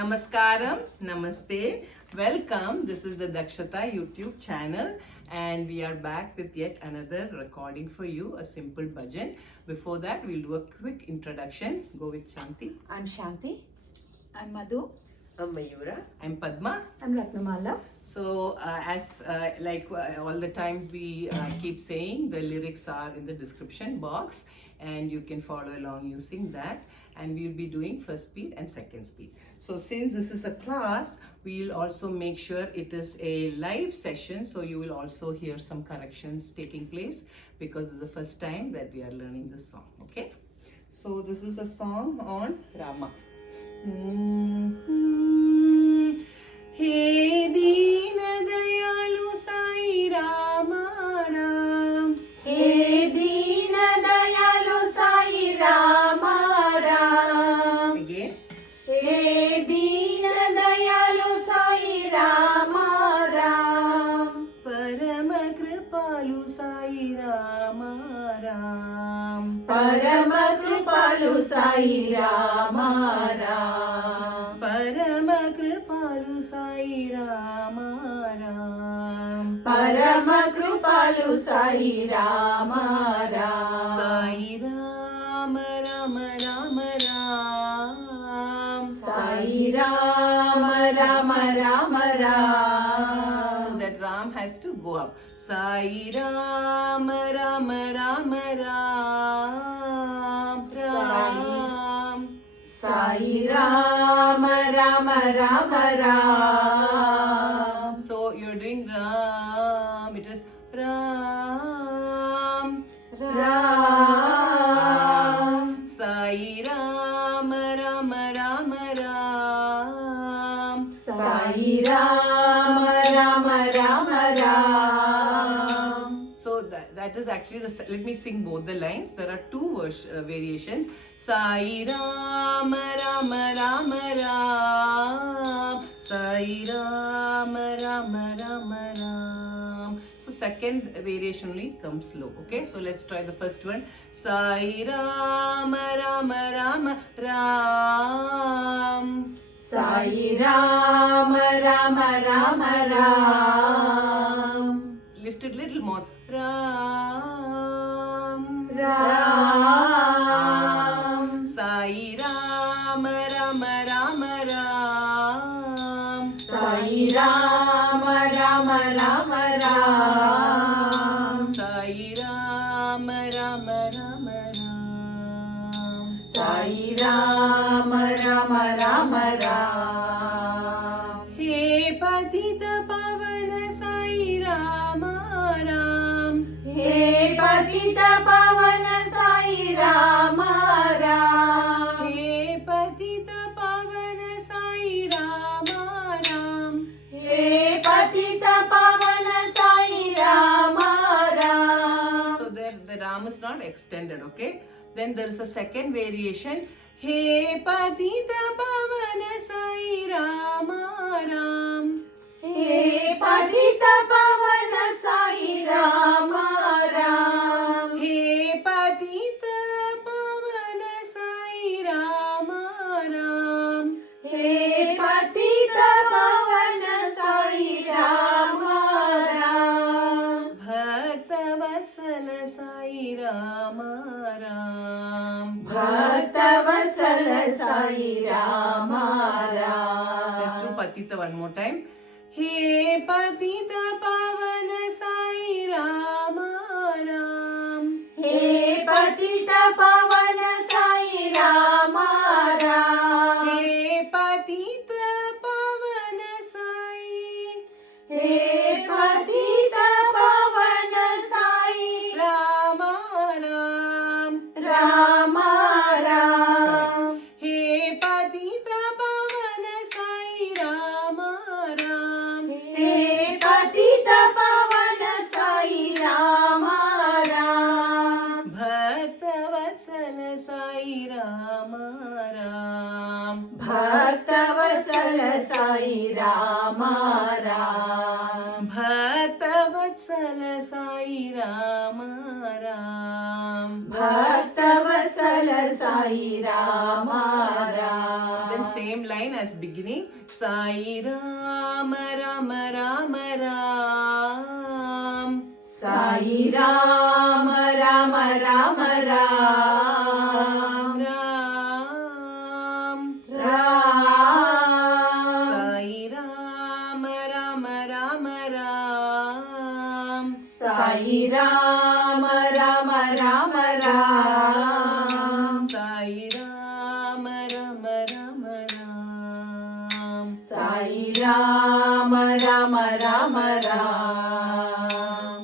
Namaskaram, Namaste, welcome. This is the Dakshata YouTube channel, and we are back with yet another recording for you, a simple bhajan. Before that, we'll do a quick introduction. Go with Shanti. I'm Shanti. I'm Madhu. I'm Mayura. I'm Padma. I'm Ratnamala. So, all the times we keep saying, the lyrics are in the description box, and you can follow along using that. And we'll be doing first speed and second speed. So, since this is a class, we'll also make sure it is a live session. So, you will also hear some corrections taking place because it's the first time that we are learning this song. Okay. So, this is a song on Rama. हे दीन दयालु साई राम राम हे दीन दयालु Sai Ram Ram. Again. हे दीन दयालु साई राम राम. परम कृपालु साई राम राम परम कृपालु साई राम राम. परम कृपालु साई राम राम परम कृपालु Sai Ram Ram. Sai Ram Ram Ram Ram Sai Ram Ram Ram Ram. So that Ram has to go up. Sai Ram Ram Ram Ram Ram. Sai Ram Ram Ram Ram. So you're doing Ram. It is Ram. Ram. Sai Ram Ram Ram Ram. Sai Ram Ram Ram Ram. So that is actually let me sing both the lines. There are two variations. Sai Ram Ram Ram Ram. Sai Ram Ram Ram Ram. So second variation only comes slow. Okay, so let's try the first one. Sai Ram Ram Ram Ram. Sai Ram Ram Ram Ram. Lift it little more. Ram. Ram. Sai Ram Ram Ram Ram. Sai Ram Ram Ram Ram. Sai Ram Ram Ram Ram. Sai Ram Ram Ram Ram. हे पतित पावन साई राम राम. हे पतित पावन साई राम राम. हे पतित पावन साई राम राम. हे पतित पावन Sai Ram Ram. So there the Ram is not extended, okay? Then there is a second variation. He patita pavana sai Ram Ram. हे पतित पावन Sai Ram Ram. He patita pavana sai Ram Ram. हे पतित पावन Sai Ram Ram. Bhakta vatsala sai Ram Ram. भक्त वत्सल Sai Ram Ram. Let's do patita one more time. He patita pavana sai Ram Ram. हे पतित पावन साई राम राम. हे patita pavana sai. हे पतित पावन Sai Ram Ram. Ram Ram. हे patita pavana sai Ram Ram. हे पतित पावन साई राम राम. भक्त वत्सल साई राम राम. भक्त वत्सल साई राम राम. भक्त वत्सल Sai Ram Ram. Bhaktavatsala Sai Rama Then Ram. same line as beginning. Sai Rama Rama Rama Ram. Sai Rama Rama Rama Ram. Ram. Ram. Sai Rama Rama Rama Ram. Sai Rama Rama Rama Ram. Sai Rama Rama Rama Ram. Sai Rama Rama Rama Ram.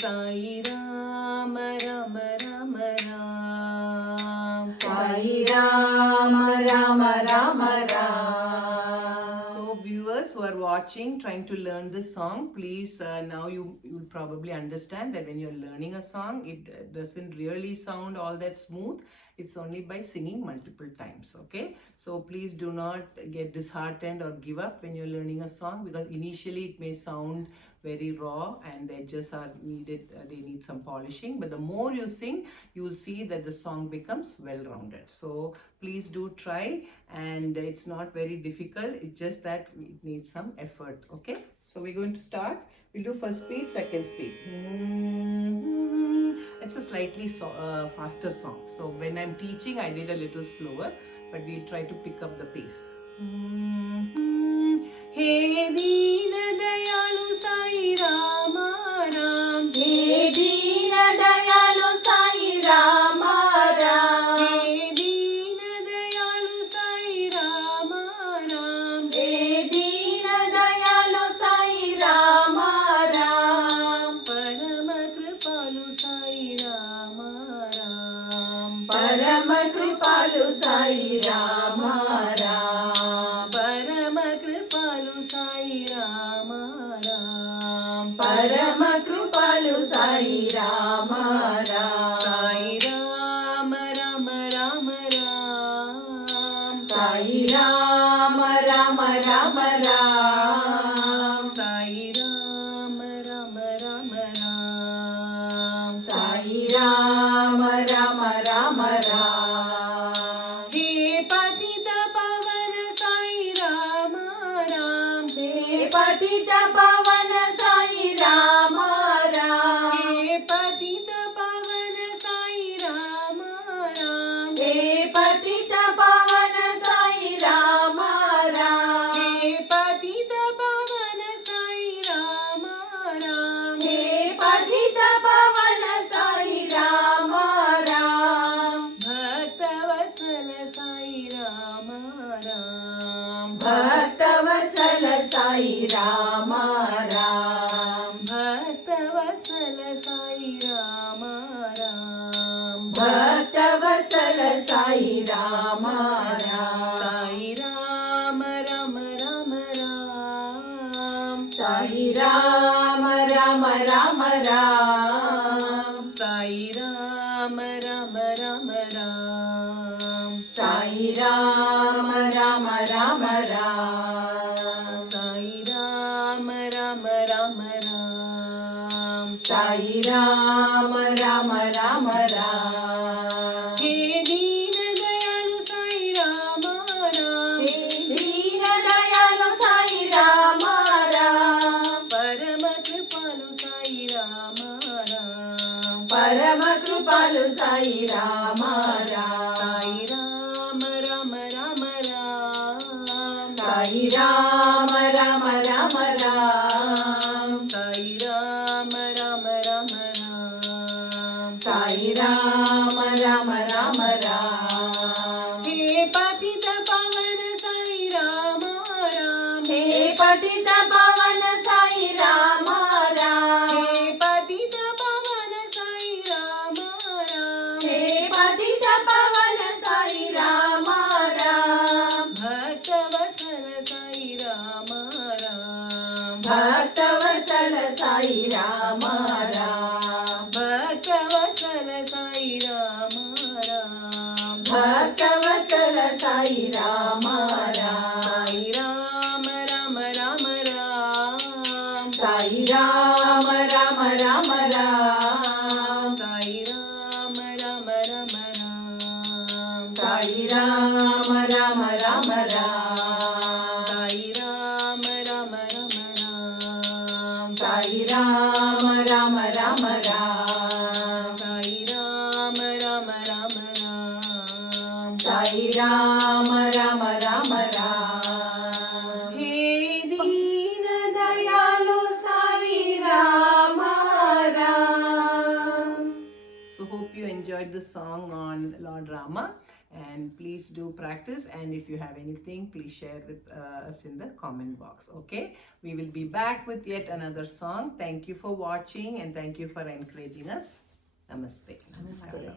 Sai Rama Rama Rama Ram. Sai Rama Rama Rama Ram. So viewers who are watching, trying to learn this song, please now you will probably understand that when you're learning a song, it doesn't really sound all that smooth. It's only by singing multiple times, okay? So please do not get disheartened or give up when you're learning a song, because initially it may sound very raw and the edges are needed, they need some polishing. But the more you sing, you'll see that the song becomes well-rounded. So please do try, and it's not very difficult. It's just that it needs some effort, okay? So we're going to start. We'll do first speed, second speed. It's a slightly faster song. So when I'm teaching, I did a little slower, but we'll try to pick up the pace. He Deena Dayalu Sai Rama Ram. He Deena Dayalu Sai Rama Ram. He Deena Dayalu Sai Rama Ram. He Deena Dayalu Sai Rama Ram. Parama Kripalu Sai Rama Ram. Parama Kripalu Sai Rama Ram. Parama Kripalu Sai Rama Ram. Parama Kripalu Sai Rama Ram. Sai Rama Rama Rama Ram. Sai Rama Rama Rama Ram. Sai Rama Rama Rama Ram. Sai Rama Rama Rama Ram. He Patita Pavana Sai Rama Ram. He Patita Pavana Sai Rama Ram. He Patita Pavana Sai Rama Ram. He Patita Pavana Sai Rama Ram. He Patita Pavana Sai Rama Ram. He Patita Pavana Sai Rama Ram. Bhaktavatsala Sai Rama Ram. Bhaktavatsala Sai Rama Ram. Bhaktavatsala Sai Rama Ram. Bhaktavatsala Sai Rama Ram. Sai Rama Rama Rama Ram. Sai Rama Rama Rama Ram. Sai Rama Rama Rama Ram. Sai Rama Rama Rama Ram. Sai Rama Rama Rama Ram. Sai Rama Rama Rama Ram. He Deena Dayalu Sai Rama Ram. He Deena Dayalu Sai Rama Ram. Parama Kripalu Sai Rama Ram. Parama Kripalu Sai Rama Ram. Sai Rama Rama Rama Ram. Sai Rama Rama Rama Ram. Sai Rama Rama Rama Ram. Sai Rama Rama Rama Ram. He Patita Pavana Sai Rama Ram. He Patita Pavana Sai Rama Ram. He Patita Pavana Sai Rama Ram. He Patita Pavana Sai Rama Ram. Bhaktavatsala Sai Rama Ram. Bhaktavatsala Sai Rama Ram. Bhaktavatsala Sai Rama Ram. Bhaktavatsala Sai Rama Ram. Sai Rama Rama Rama Ram. Sai Rama Rama Rama Ram. Sai Rama Sai Ram Ram Ram Ram Sai Ram Ram Ram Ram. Sai Ram Ram Ram Ram Hey Deen Dayalu Sai Ram Ram. So hope you enjoyed the song on Lord Rama, and please do practice, and if you have anything, please share with us in the comment box. Okay, we will be back with yet another song. Thank you for watching and thank you for encouraging us. Namaste. Namaste.